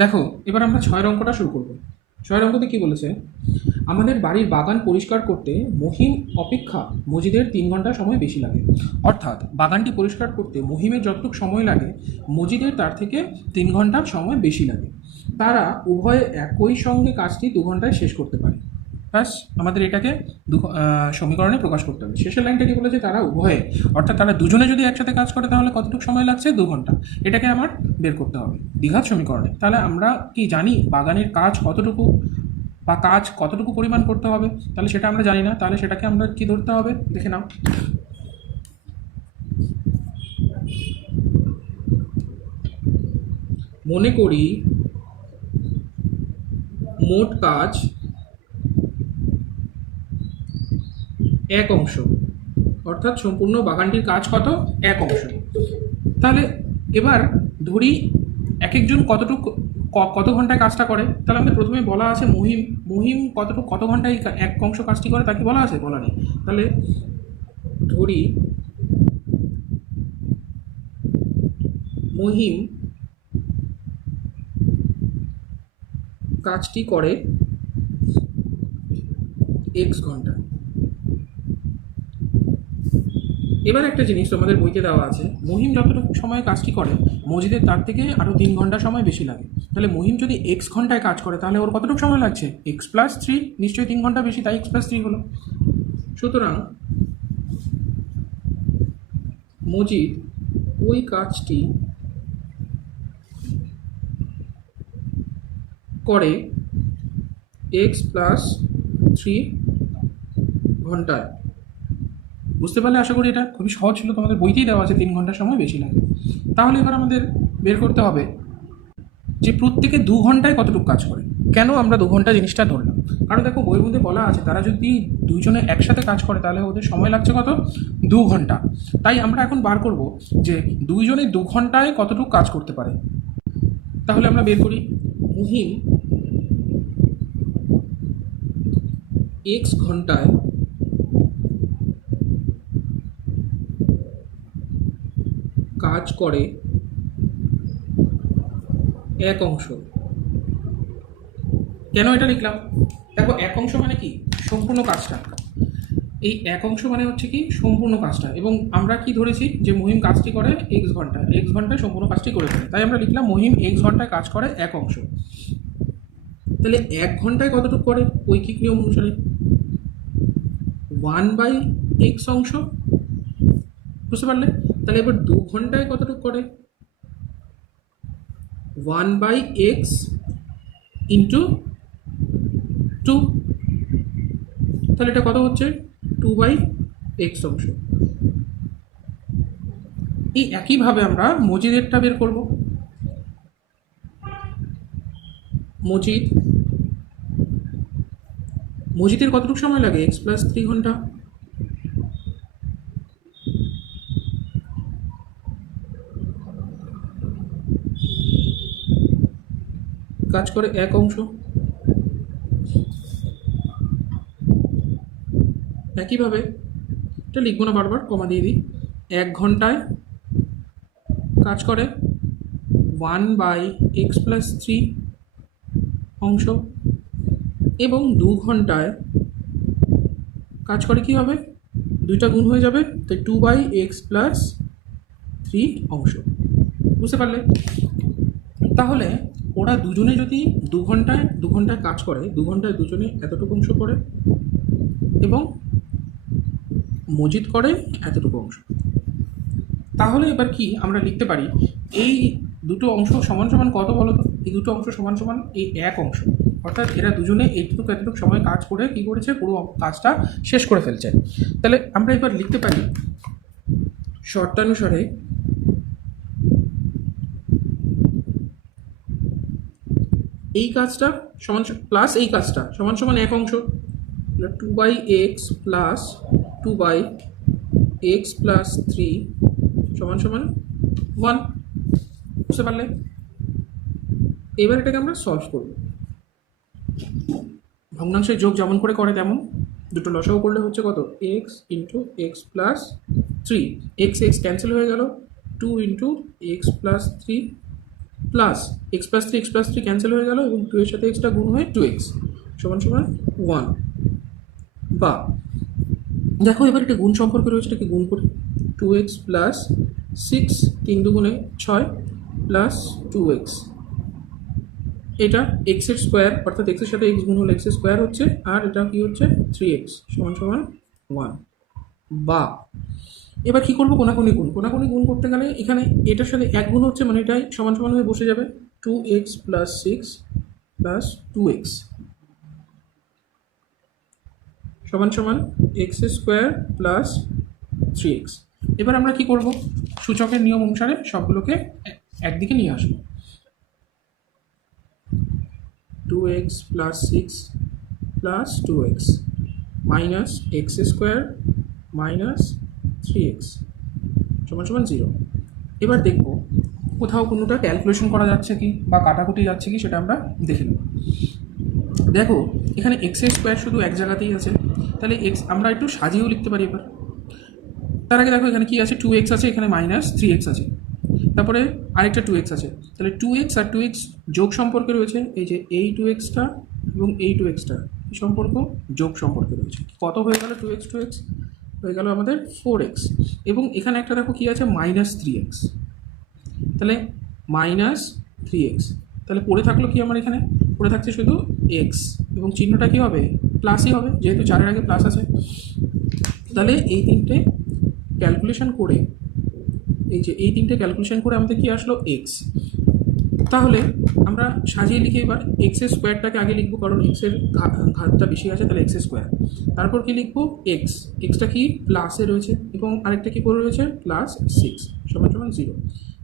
দেখো, এবার আমরা 6 অঙ্কটা শুরু করব। 6 অঙ্কতে কি বলেছে, আমাদের বাড়ির বাগান পরিষ্কার করতে মহিম অপেক্ষা মজিদের 3 ঘন্টা সময় বেশি লাগে। অর্থাৎ বাগানটি পরিষ্কার করতে মহিমের যতটুকু সময় লাগে মজিদের তার থেকে 3 ঘন্টা সময় বেশি লাগে। তারা উভয়ে একই সঙ্গে কাজটি 2 ঘন্টায় শেষ করতে পারে। ব্যাস, আমাদের এটাকে সমীকরণে প্রকাশ করতে হবে। শেষের লাইনটা কি বলেছে, তারা উভয়ে, অর্থাৎ তারা দুজনে যদি একসাথে কাজ করে তাহলে কতটুকু সময় লাগছে, 2 ঘন্টা। এটাকে আমার বের করতে হবে দ্বিঘাত সমীকরণে। তাহলে আমরা কি জানি বাগানের কাজ কতটুকু বা কাজ কতটুকু পরিমাণ করতে হবে? তাহলে সেটা আমরা জানি না, তাহলে সেটাকে আমরা কি ধরতে হবে দেখে নাও। মনে করি মোট কাজ 1 অংশ, অর্থাৎ সম্পূর্ণ বাগানটির কাজ কত, 1 অংশ। তাহলে এবার ধরি এক একজন কত ঘন্টায় কাজটা করে। তাহলে আমাদের প্রথমে বলা আছে মহিম, মহিম কত ঘন্টায় 1 অংশ কাজটি করে তাকে বলা আছে, বলা নেই। তাহলে ধরি মহিম কাজটি করে x ঘন্টা। এবার একটা জিনিস তোমাদের বইতে দেওয়া আছে, মহিম যতটুকু সময় কাজটি করে মজিদের তার থেকে আরও 3 ঘন্টা সময় বেশি লাগে। তাহলে মহিম যদি x ঘন্টায় কাজ করে তাহলে ওর কতটুকু সময় লাগছে, x+3, নিশ্চয়ই 3 ঘন্টা বেশি, তাই x+3 হলো। সুতরাং মজিদ ওই কাজটি করে x+3 ঘন্টায়। বুঝতে পারলে আশা করি, এটা খুবই সহজ ছিল, তোমাদের বইতেই দেওয়া আছে 3 ঘন্টা সময় বেশি লাগে। তাহলে এবার আমাদের বের করতে হবে যে প্রত্যেকে 2 ঘন্টায় কতটুকু কাজ করে। কেন আমরা 2 ঘন্টা জিনিসটা ধরলাম, কারণ দেখো বইয়ের মধ্যে বলা আছে তারা যদি দুইজনে একসাথে কাজ করে তাহলে ওদের সময় লাগছে কত, 2 ঘন্টা। তাই আমরা এখন বার করব যে দুইজনে 2 ঘন্টায় কতটুকু কাজ করতে পারে। তাহলে আমরা বের করি মহিম x ঘন্টায় কাজ করে 1 অংশ। কেন এটা লিখলাম, দেখো 1 অংশ মানে কি, সম্পূর্ণ কাজটা। এই 1 অংশ মানে হচ্ছে কি সম্পূর্ণ কাজটা, এবং আমরা কি ধরেছি যে মহিম কাজটি করে x ঘন্টায়, x ঘন্টায় সম্পূর্ণ কাজটি করে ফেলে, তাই আমরা লিখলাম মহিম x ঘন্টায় কাজ করে 1 অংশ। তাহলে 1 ঘন্টায় কতটুকু করে ঐকিক নিয়ম অনুসারে 1/x অংশ। বুঝতে পারলে? তাহলে এবার 2 ঘন্টায় কতটুকু করে 1/x ইন্টু 2। তাহলে এটা কত হচ্ছে, 2/x অংশ। এই একইভাবে আমরা মজিদেরটা বের করব। মজিদ, মজিদের কতটুকু সময় লাগে, x+3 ঘন্টা। কাজ করে 1 অংশ। একইভাবে এটা লিখবো না, বারবার কমা দিয়ে দিই। 1 ঘন্টায় কাজ করে 1/x+3 অংশ, এবং 2 ঘন্টায় কাজ করে কি হবে, দুইটা গুণ হয়ে যাবে, তাই 2/x+3 অংশ। বুঝতে পারলে? তাহলে ওরা দুজনে যদি 2 ঘন্টায় কাজ করে, 2 ঘন্টায় দুজনে এতটুকু অংশ করে, এবং মজিদ করে এতটুকু অংশ। তাহলে এবার কি আমরা লিখতে পারি, এই দুটো অংশ সমান সমান কত বলো তো, এই দুটো অংশ সমান সমান এই 1 অংশ, অর্থাৎ এরা দুজনে এইটুকু এতটুকু সময় কাজ করে কি করেছে, পুরো কাজটা শেষ করে ফেলছে। তাহলে আমরা এবার লিখতে পারি শর্তানুসারে এই কাজটা সমান প্লাস এই কাজটা সমান সমান 1 অংশ, 2/x প্লাস 2/x+3 সমান সমান 1। বুঝতে পারলে? এবার এটাকে আমরা সলভ করব। ভগ্নাংশের যোগ যেমন করে তেমন, দুটো লসাগু করলে হচ্ছে কত, x into x+3, x cancel হয়ে গেল, 2 into x+3 plus x plus three cancel হয়ে গেল এবং 2 এর সাথে এক্সটা গুণ হয়ে 2x সমান সমান 1। বা দেখো এবার একটা গুণ সম্পর্ক রয়েছে, এটাকে গুণ করি। 2x প্লাস 6 3 দুগুণে 6 প্লাস 2x, এটা এক্স এর স্কোয়ার অর্থাৎ এক্সের সাথে এক্স গুণ হলে এক্স স্কোয়ার হচ্ছে, আর এটা কি হচ্ছে 3x সমান সমান 1। বা এবার কি করবো, কোনাকুনি গুণ করতে গেলে এখানে এটার সাথে এক গুণ হচ্ছে, মানে এটাই সমান সমান হয়ে বসে যাবে 2x প্লাস 6 প্লাস 2x সমান সমান এক্স স্কোয়ার প্লাস 3x। এবার আমরা কি করব, সূচকের নিয়ম অনুসারে সবগুলোকে একদিকে নিয়ে আসবো। 2x plus 6 plus 2x minus x square minus 3x সমান সমান 0। এবার দেখব কোথাও কোনোটা ক্যালকুলেশন করা যাচ্ছে কি বা কাটাকুটি যাচ্ছে কি, সেটা আমরা দেখে নেব। দেখো এখানে এক্স স্কোয়ার শুধু এক জায়গাতেই আছে, তাহলে এক্স আমরা একটু সাজিয়েও লিখতে পারি। এবার তার আগে দেখো এখানে কি আছে, 2x আছে, এখানে মাইনাস 3x আছে, তারপরে আরেকটা 2x আছে, তাহলে 2x আর 2x যোগ সম্পর্কে রয়েছে। এই যে এই 2xটা এবং এই 2xটা সম্পর্ক যোগ সম্পর্কে রয়েছে। কত হয়ে গেল, 2x হয়ে গেল আমাদের 4x, এবং এখানে একটা দেখো কি আছে মাইনাস 3x, তাহলে মাইনাস 3x, তাহলে পড়ে থাকলো কি আমার এখানে পড়ে থাকছে শুধু x, এবং চিহ্নটা কি হবে প্লাসই হবে যেহেতু 4-এর আগে প্লাস আছে। তাহলে এই তিনটে ক্যালকুলেশন করে আমাদের কি আসলো x। তাহলে আমরা সাজিয়ে লিখে এবার এক্স এর স্কোয়ারটাকে আগে লিখবো, কারণ এক্সের ঘাতটা বেশি আছে, তাহলে এক্স স্কোয়ার। তারপর কি লিখবো, এক্সটা কি প্লাসে রয়েছে এবং আরেকটা কি করে রয়েছে প্লাস 6 সমান সমান 0।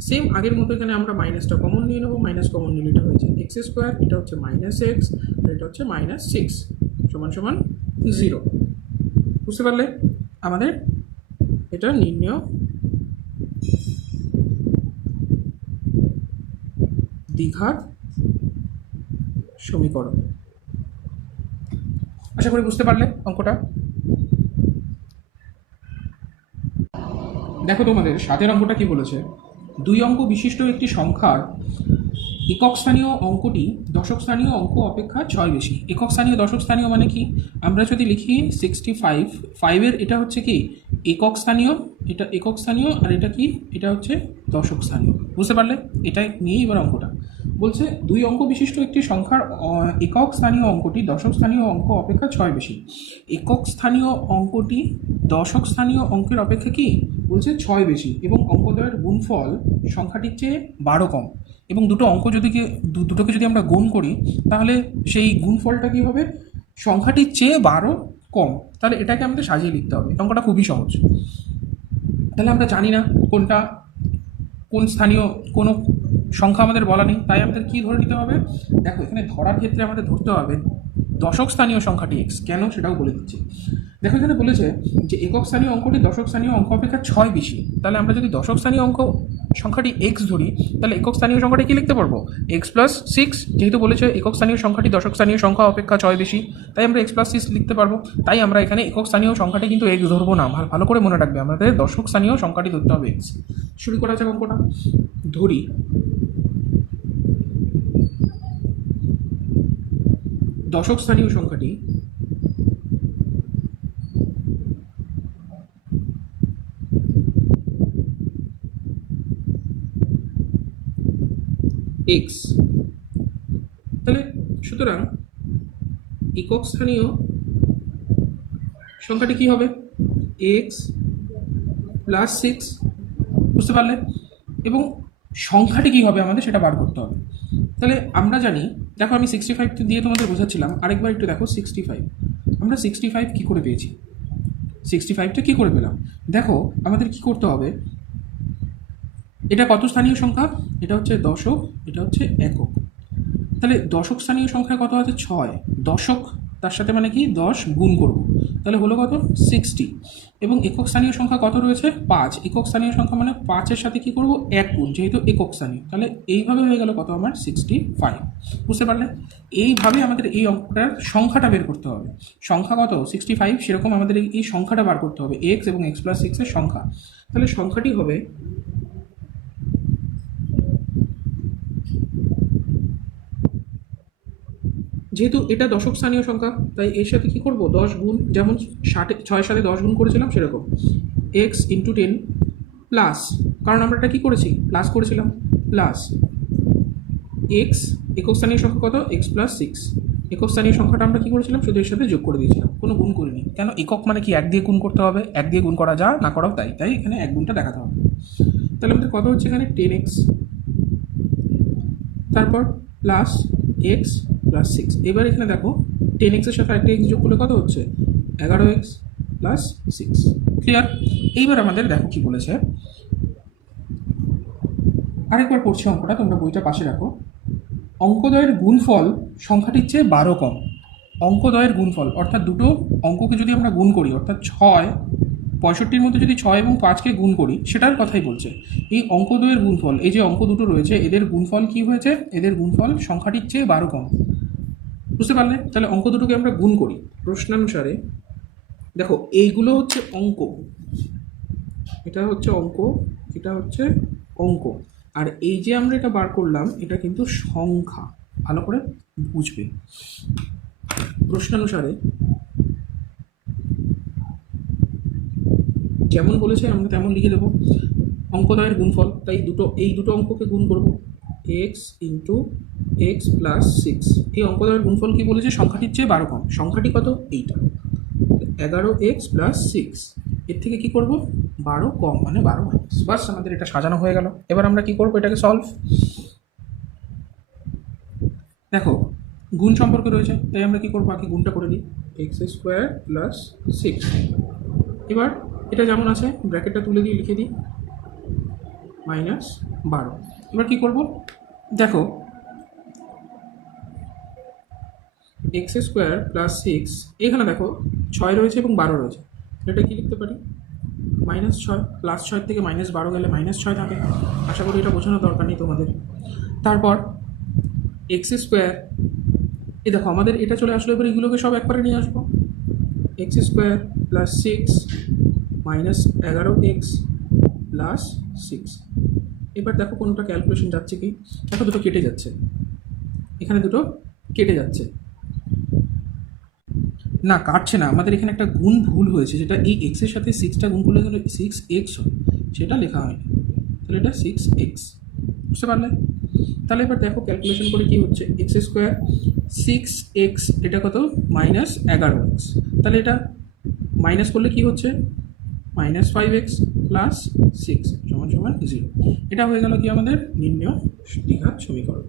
সেম আগের মতো এখানে আমরা মাইনাসটা কমন নিয়ে নেবো, মাইনাস কমন নিলে এটা হয়েছে এক্স স্কোয়ার, এটা হচ্ছে মাইনাস এক্স, আর এটা হচ্ছে মাইনাস 6 সমান সমান 0। বুঝতে পারলে আমাদের এটা নির্ণয় দ্বিঘাত সমীকরণ। আশা করি বুঝতে পারলে অঙ্কটা। দেখো তোমাদের 7-এর অঙ্কটা কি বলেছে, 2 অঙ্ক বিশিষ্ট একটি সংখ্যার একক স্থানীয় অঙ্কটি দশক স্থানীয় অঙ্ক অপেক্ষা 6 বেশি। একক স্থানীয় দশক স্থানীয় মানে কি, আমরা যদি লিখি 65, 5-এর এটা হচ্ছে কি একক স্থানীয়, এটা একক স্থানীয়, আর এটা কি এটা হচ্ছে দশক স্থানীয়। বুঝতে পারলে, এটাই নিয়েই এবার অঙ্কটা বলছে 2 অঙ্ক বিশিষ্ট একটি সংখ্যার একক স্থানীয় অঙ্কটি দশক স্থানীয় অঙ্ক অপেক্ষা 6 বেশি। একক স্থানীয় অঙ্কটি দশক স্থানীয় অঙ্কের অপেক্ষা কি বলছে 6 বেশি, এবং অঙ্কদ্বয়ের গুণফল সংখ্যাটির চেয়ে 12 কম। এবং দুটোকে যদি আমরা গুণ করি তাহলে সেই গুণফলটা কী হবে, সংখ্যাটির চেয়ে 12 কম। তাহলে এটাকে আমাদের সাজিয়ে লিখতে হবে। অঙ্কটা খুবই সহজ। তাহলে আমরা জানি না কোন স্থানীয় কোনো সংখ্যা আমাদের বলা নেই, তাই আমাদের কী ধরে নিতে হবে, দেখো এখানে ধরার ক্ষেত্রে আমাদের ধরতে হবে দশক স্থানীয় সংখ্যাটি এক্স। কেন সেটাও বলে দিচ্ছি। দেখো এখানে বলেছে যে একক স্থানীয় অঙ্কটি দশক স্থানীয় অঙ্ক অপেক্ষা 6 বেশি। তাহলে আমরা যদি দশক স্থানীয় অঙ্ক সংখ্যাটি এক্স ধরি, তাহলে একক স্থানীয় সংখ্যাটি কি লিখতে পারবো, এক্স প্লাস 6। যেহেতু বলেছে একক স্থানীয় সংখ্যাটি দশক স্থানীয় সংখ্যা অপেক্ষা 6 বেশি, তাই আমরা এক্স প্লাস 6 লিখতে পারবো। তাই আমরা এখানে একক স্থানীয় সংখ্যাটি কিন্তু এক্স ধরবো না, ভালো করে মনে রাখবে, আমাদের দশক স্থানীয় সংখ্যাটি ধরতে হবে এক্স। শুরু করা যাক অঙ্কটা। ধরি দশক স্থানীয় সংখ্যাটি এক্স। তাহলে সুতরাং একক স্থানীয় সংখ্যাটি কি হবে, এক্স প্লাস 6। বুঝতে পারলে, এবং সংখ্যাটি কী হবে আমাদের সেটা বার করতে হবে। তাহলে আমরা জানি, দেখো আমি 65 দিয়ে তোমাদের বোঝাচ্ছিলাম, আরেকবার একটু দেখো 65 আমরা 65 কী করে পেয়েছি, 65টা কী করে পেলাম। দেখো আমাদের কি করতে হবে, এটা কত স্থানীয় সংখ্যা, এটা হচ্ছে দশক, এটা হচ্ছে একক। তাহলে দশক স্থানীয় সংখ্যা কত আছে 6, দশক তার সাথে মানে কি 10 গুণ করব, তাহলে হলো কত 60। এবং একক স্থানীয় সংখ্যা কত রয়েছে 5, একক স্থানীয় সংখ্যা মানে 5-এর সাথে কি করব 1 গুণ, যেহেতু একক স্থানীয়। তাহলে এইভাবে হয়ে গেল কত আমার 65। বুঝতে পারলে, এইভাবে আমাদের এই অঙ্কটার সংখ্যাটা বের করতে হবে। সংখ্যা কত 65, সেরকম আমাদের এই সংখ্যাটা বার করতে হবে, এক্স এবং এক্স প্লাস 6-এর সংখ্যা। তাহলে সংখ্যাটি হবে যেহেতু এটা দশক স্থানীয় সংখ্যা, তাই এর সাথে কী করবো, 10 গুণ, যেমন 6 সালে 10 গুণ করেছিলাম সেরকম x ইন্টু 10 প্লাস, কারণ আমরা এটা কী করেছি, প্লাস করেছিলাম, প্লাস এক্স, একক স্থানীয় সংখ্যা কত, এক্স প্লাস 6। একক স্থানীয় সংখ্যাটা আমরা কী করেছিলাম, শুধু এর সাথে যোগ করে দিয়েছিলাম, কোনো গুণ করিনি। কেন, একক মানে কি 1 দিয়ে গুণ করতে হবে, 1 দিয়ে গুণ করা যা না করাও তাই, তাই এখানে 1 গুণটা দেখাতে হবে। তাহলে আমাদের কত হচ্ছে এখানে 10x, তারপর প্লাস এক্স প্লাস 6। এবার এখানে দেখো 10x এর সাথে একটা এক্স যোগ করলে কত হচ্ছে, 11x প্লাস 6। ক্লিয়ার? এইবার আমাদের দেখো কি বলেছে, আরেকবার পড়ছি অঙ্কটা, তোমরা বইটা পাশে রাখো। অঙ্কদ্বয়ের গুণফল সংখ্যাটির চেয়ে 12 কম। অঙ্কদ্বয়ের গুণফল অর্থাৎ দুটো অঙ্ককে যদি আমরা গুণ করি, অর্থাৎ 65-র মধ্যে যদি 6 এবং 5কে গুণ করি, সেটার কথাই বলছে। এই অঙ্কদ্বয়ের গুণফল, এই যে অঙ্ক দুটো রয়েছে এদের গুণফল কি হয়েছে, এদের গুণফল সংখ্যাটির চেয়ে 12 কম। বুঝতে পারলে? তাহলে অঙ্ক দুটোকে আমরা গুণ করি প্রশ্নানুসারে। দেখো এইগুলো হচ্ছে অঙ্ক, এটা হচ্ছে অঙ্ক, এটা হচ্ছে অঙ্ক, আর এই যে আমরা এটা বার করলাম এটা কিন্তু সংখ্যা। ভালো করে বুঝবে। প্রশ্নানুসারে যেমন বলেছে আমরা তেমন লিখে দেবো। অঙ্কদ্বয়ের গুণফল, তাই এই দুটো অঙ্ককে গুণ করব, এক্স ইন্টু এক্স প্লাস 6। এই অঙ্কদ্বয়ের গুণফল কি বলেছে, সংখ্যাটির চেয়ে 12 কম। সংখ্যাটি কত, এইটা 11x প্লাস 6। এর থেকে কি করব, 12 কম মানে 12 মাইনাস। বাস, আমাদের এটা সাজানো হয়ে গেল। এবার আমরা কি করব, এটাকে সলভ। দেখো গুণ সম্পর্কে রয়েছে, তাই আমরা কি করবো, বাকি গুণটা করে দিই, এক্স স্কোয়ার প্লাস 6। এবার এটা যেমন আছে ব্র্যাকেটটা তুলে দিয়ে লিখে দিই -12। এবার কি করব, দেখো এক্স স্কোয়ার প্লাস 6, এখানে দেখো 6 রয়েছে এবং 12 রয়েছে, এটা কি লিখতে পারি, -6, প্লাস 6 থেকে -12 গেলে -6 থাকে। আশা করি এটা বোঝানোর দরকার নেই তোমাদের। তারপর এক্স স্কোয়ার, এই দেখো আমাদের এটা চলে আসলো, এবার এগুলোকে সব একবারে নিয়ে আসবো, x square plus 6 -11x plus 6। এবার দেখো কোনটা ক্যালকুলেশন যাচ্ছে কি, দেখো দুটো কেটে যাচ্ছে, এখানে দুটো কেটে যাচ্ছে, না কাটছে না, আমাদের এখানে একটা গুণ ভুল হয়েছে, যেটা এই এক্সের সাথে 6টা গুণ করলে যেন 6x হয়, সেটা লেখা হয়নি, তাহলে এটা 6x। বুঝতে পারলে? তাহলে এবার দেখো ক্যালকুলেশন করে কি হচ্ছে, এক্স স্কোয়ার 6x, এটা কত, -11x, তাহলে এটা মাইনাস করলে কি হচ্ছে, -5x প্লাস 6 সমান 0। এটা হয়ে গেল কি আমাদের নির্ণয় দ্বিঘাত সমীকরণ।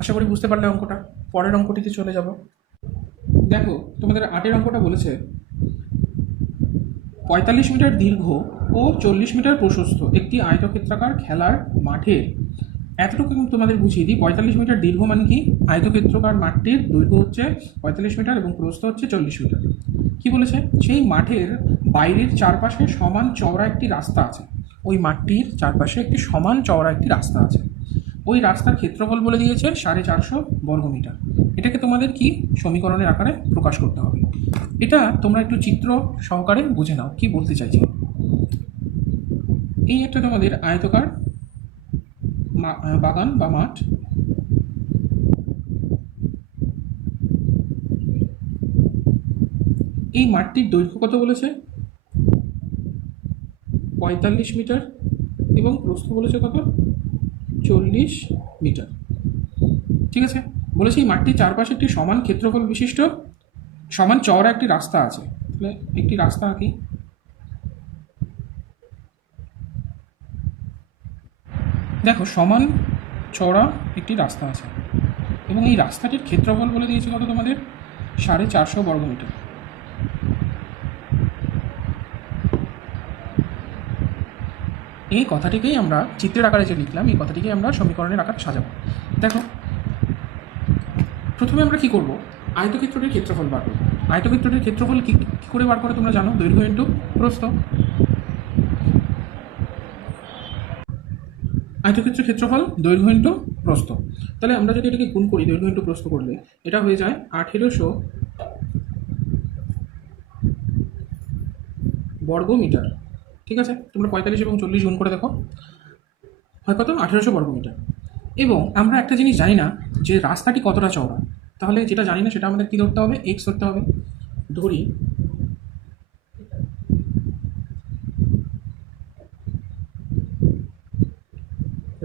আশা করি বুঝতে পারলে অঙ্কটা। পরের অঙ্কটিতে চলে যাব। দেখো তোমাদের 8-এর অঙ্কটা বলেছে 45 মিটার দীর্ঘ ও 40 মিটার প্রশস্ত একটি আয়তক্ষেত্রাকার খেলার মাঠের, এতটুকু কিন্তু তোমাদের বুঝিয়ে দিই, 45 মিটার দীর্ঘ মানে কি, আয়তক্ষেত্রাকার মাঠটির দৈর্ঘ্য হচ্ছে 45 মিটার এবং প্রস্থ হচ্ছে 40 মিটার। কি বলেছে, সেই মাঠের বাইরের চারপাশে সমান চওড়া একটি রাস্তা আছে। ওই মাঠটির চারপাশে একটি সমান চওড়া একটি রাস্তা আছে, ওই রাস্তার ক্ষেত্রফল বলে দিয়েছে 450 বর্গমিটার। এটাকে তোমাদের কি সমীকরণের আকারে প্রকাশ করতে হবে। এটা তোমরা একটু চিত্র সহকারে বুঝে নাও কি বলতে চাইছি। এই একটা তোমাদের আয়তকার বাগান বা মাঠ, এই মাঠটির দৈর্ঘ্য কত বলেছে, 45 মিটার এবং প্রস্থ বলেছে কত, 40 মিটার। ঠিক আছে, বলেছে এই মাঠটির চারপাশে একটি সমান ক্ষেত্রফল বিশিষ্ট সমান চওড়া একটি রাস্তা আছে। তাহলে একটি রাস্তা আঁকি, দেখো সমান চওড়া একটি রাস্তা আছে এবং এই রাস্তাটির ক্ষেত্রফল বলে দিয়েছে কত তোমাদের, 450 বর্গমিটার। এই কথাটিকেই আমরা চিত্রের আকারে যে লিখলাম, এই কথাটিকেই আমরা সমীকরণের আকারে সাজাবো। দেখো প্রথমে আমরা কি করব, আয়তক্ষেত্রটির ক্ষেত্রফল বার করব। আয়তক্ষেত্রটির ক্ষেত্রফল কী করে বার করে তোমরা জানো, দৈর্ঘ্য ইন্টু প্রস্থ। আয়তক্ষেত্রের ক্ষেত্রফল দৈর্ঘ্য ইন্টু প্রস্থ। তাহলে আমরা যদি এটাকে গুণ করি, দৈর্ঘ্য ইন্টু প্রস্থ করলে এটা হয়ে যায় 1800 বর্গমিটার। ঠিক আছে, তোমরা 45 এবং 40 গুণ করে দেখো, হয় কত? 1800 বর্গমিটার। এবং আমরা একটা জিনিস জানি না যে রাস্তাটি কতটা চওড়া, তাহলে যেটা জানি না সেটা আমাদের কী ধরতে হবে? এক্স ধরতে হবে। ধরি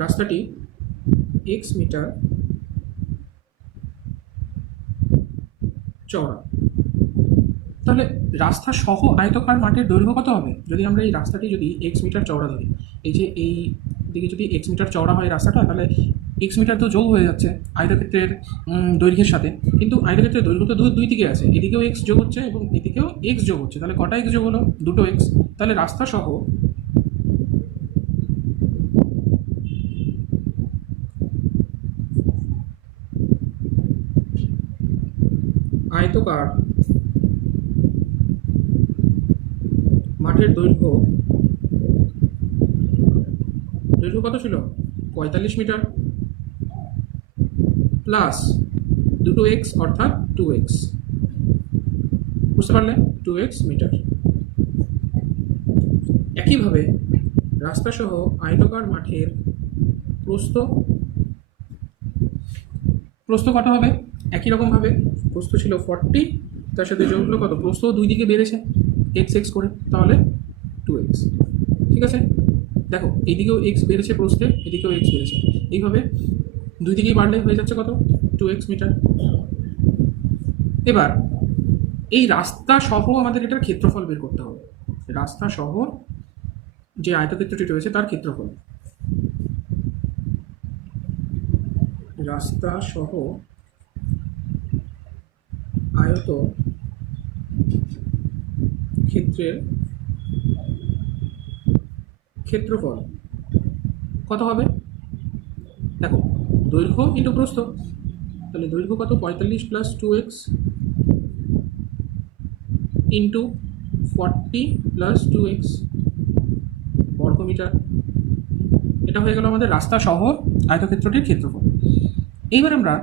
রাস্তাটি এক্স মিটার চওড়া, তাহলে রাস্তা সহ আয়তকার মাঠের দৈর্ঘ্য কত হবে? যদি আমরা এই রাস্তাটি যদি এক্স মিটার চওড়া ধরি, এই যে এই দিকে যদি এক্স মিটার চওড়া হয় রাস্তাটা, তাহলে এক্স মিটার তো যোগ হয়ে যাচ্ছে আয়তক্ষেত্রের দৈর্ঘ্যের সাথে, কিন্তু আয়তক্ষেত্রের দৈর্ঘ্য তো দুই দিকে আছে, এদিকেও এক্স যোগ হচ্ছে এবং এদিকেও এক্স যোগ হচ্ছে, তাহলে কটা এক্স যোগ হলো? দুটো এক্স। তাহলে রাস্তা সহ আয়তকার মাঠের দৈর্ঘ্য কত ছিল? 45 মিটার প্লাস দুটো এক্স অর্থাৎ 2x। বুঝতে পারলে? 2x metre. একইভাবে রাস্তা সহ আয়তকার মাঠের প্রস্থ কত হবে? একই রকমভাবে প্রস্থ ছিল 40, তার সাথে যোগ হলো কত? প্রস্থ দুই দিকে বেড়েছে এক্স এক্স করে, তাহলে 2x। ঠিক আছে, দেখো এইদিকেও এক্স বেড়েছে প্রস্থে, এদিকেও এক্স বেড়েছে, এইভাবে দুই দিকেই বাড়লে হয়ে যাচ্ছে কত? 2x metre. এবার এই রাস্তা সহ আমাদের এটার ক্ষেত্রফল বের করতে হবে। রাস্তা সহ যে আয়তক্ষেত্রটি রয়েছে তার ক্ষেত্রফল, রাস্তা সহ আয়ত ক্ষেত্রের ক্ষেত্রফল কত হবে? দেখো দৈর্ঘ্য ইন্টু প্রস্থ, তাহলে দৈর্ঘ্য কত? 45 plus 2x into 40 plus 2x বর্গমিটার। এটা হয়ে গেল আমাদের রাস্তা সহ আয়তক্ষেত্রটির ক্ষেত্রফল। এইবার আমরা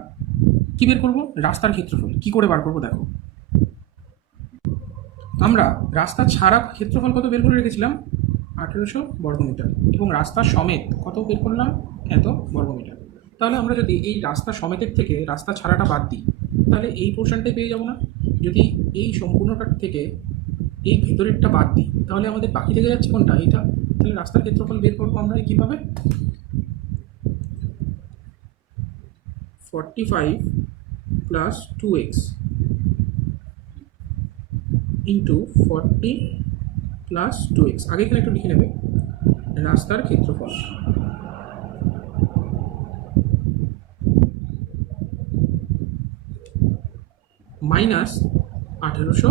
কি বের করব? রাস্তার ক্ষেত্রফল কি করে বার করবো? দেখো আমরা রাস্তা ছাড়া ক্ষেত্রফল কত বের করে রেখেছিলাম? 1800 বর্গমিটার, এবং রাস্তা সমেত কত বের করলাম? এত বর্গমিটার। তাহলে আমরা যদি এই রাস্তা সমেতের থেকে রাস্তা ছাড়াটা বাদ দিই, তাহলে এই পোর্শনটাই পেয়ে যাবো না? যদি এই সম্পূর্ণটার থেকে এই ভেতরেরটা বাদ দিই, তাহলে আমাদের বাকি থেকে যাচ্ছে কোনটা? এটা। তাহলে রাস্তার ক্ষেত্রফল বের করবো আমরা কীভাবে? 45 plus 2x into 40 plus 2x। আগে এখানে একটু লিখে নেবে রাস্তার ক্ষেত্রফল মাইনাস 1800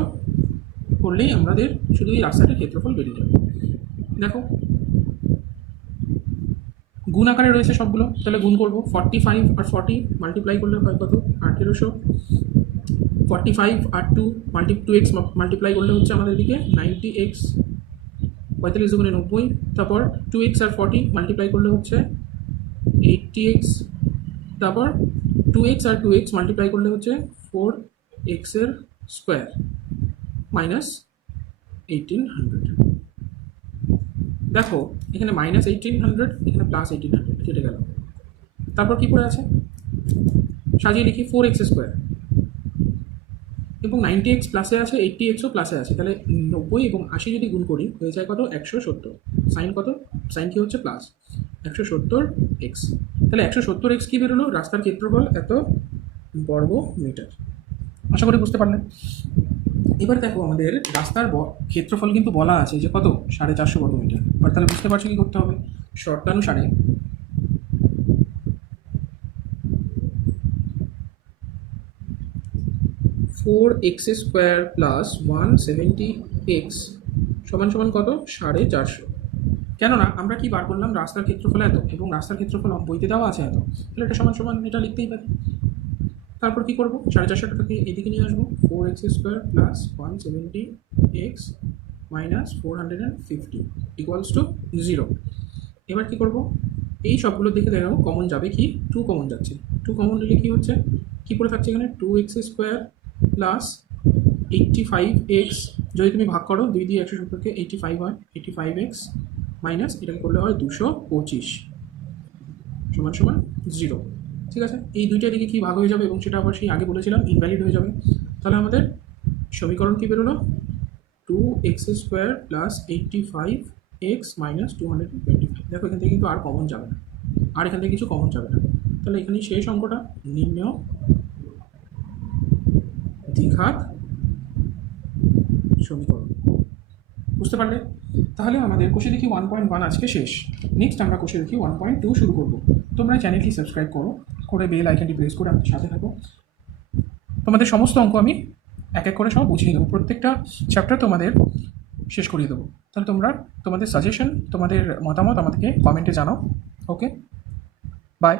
করলেই আমাদের শুধু এই রাস্তাটির ক্ষেত্রফল বেরিয়ে যাবে। দেখো গুণ আকারে রয়েছে সবগুলো, তাহলে গুণ করবো। 45 আর 40 মাল্টিপ্লাই করলে হয় কত? 1800। 45 আর 2x মাল্টিপ্লাই করলে হচ্ছে আমাদের দিকে 90x, 45 দুগুণে 90। তারপর 2x আর 40 মাল্টিপ্লাই করলে হচ্ছে 80x। তারপর 2x আর 2x মাল্টিপ্লাই করলে হচ্ছে 4x এর স্কোয়ার মাইনাস 1800। দেখো এখানে মাইনাস 1800, এখানে প্লাস 1800 কেটে গেল। তারপর কী পড়ে আছে? সাজিয়ে লিখি 4x স্কোয়ার, এবং 90x প্লাসে আছে, 80xও প্লাসে আছে, তাহলে 90 এবং 80 যদি গুণ করি হয়ে যায় কত? 170। সাইন কত? সাইন কি হচ্ছে? Plus 170x। তাহলে 170x কী বেরোলো? রাস্তার ক্ষেত্রফল এত বর্গ মিটার। আশা করি বুঝতে পারলেন। এবার দেখো আমাদের রাস্তার ক্ষেত্রফল কিন্তু বলা আছে যে কত? 450 বর্গমিটার। এবার তাহলে বুঝতে পারছো কী করতে হবে? শর্তানুসারে 4x স্কোয়ার প্লাস 170x সমান সমান কত? 450। কেননা আমরা কি বার করলাম? রাস্তার ক্ষেত্রফল এত, এবং রাস্তার ক্ষেত্রফল বইতে দেওয়া আছে এত, তাহলে এটা সমান সমান এটা লিখতেই পারি। তারপর কি করবো? 450টাকে এদিকে নিয়ে আসবো। 4x square plus 170x minus 450 equals to 0। এবার কি করবো? এই সবগুলো দেখে দেখাবো কমন যাবে কি? 2 কমন যাচ্ছে। 2 কমন নিলে কি হচ্ছে? কি পড়ে থাকছে এখানে? 2x স্কোয়ার প্লাস 85x যদি তুমি ভাগ করো 2 দিয়ে 170কে 85 হয়, 85x মাইনাস এটাকে করলে হয় 225 সমান সমান 0। ঠিক আছে, এই দুইটা দিকে কি ভাগ হয়ে যাবে এবং সেটা আবার সেই আগে বলেছিলাম ইনভ্যালিড হয়ে যাবে। তাহলে আমাদের সমীকরণ কি বেরোলো, 2x² প্লাস 85x মাইনাস 225। দেখো এখান থেকে কিন্তু আর কমন যাবে না, আর এখান থেকে কিছু কমন যাবে না। তাহলে এখানেই শেষ অঙ্কটা, নির্ণয় দ্বিঘাত সমীকরণ। বুঝতে পারলে? তাহলে আমাদের কোষে দেখি 1.1 আজকে শেষ। নেক্সট আমরা কোষে দেখি 1.2 শুরু করব। তোমরা চ্যানেলটি সাবস্ক্রাইব করো, করে বেল আইকনটি প্রেস করে আমাদের সাথে থাকো। তোমাদের সমস্ত অঙ্ক আমি এক এক করে সব বুঝিয়ে দেবো, প্রত্যেকটা চ্যাপ্টার তোমাদের শেষ করিয়ে দেবো। তাহলে তোমরা তোমাদের সাজেশন, তোমাদের মতামত আমাদেরকে কমেন্টে জানাও। ওকে, বাই।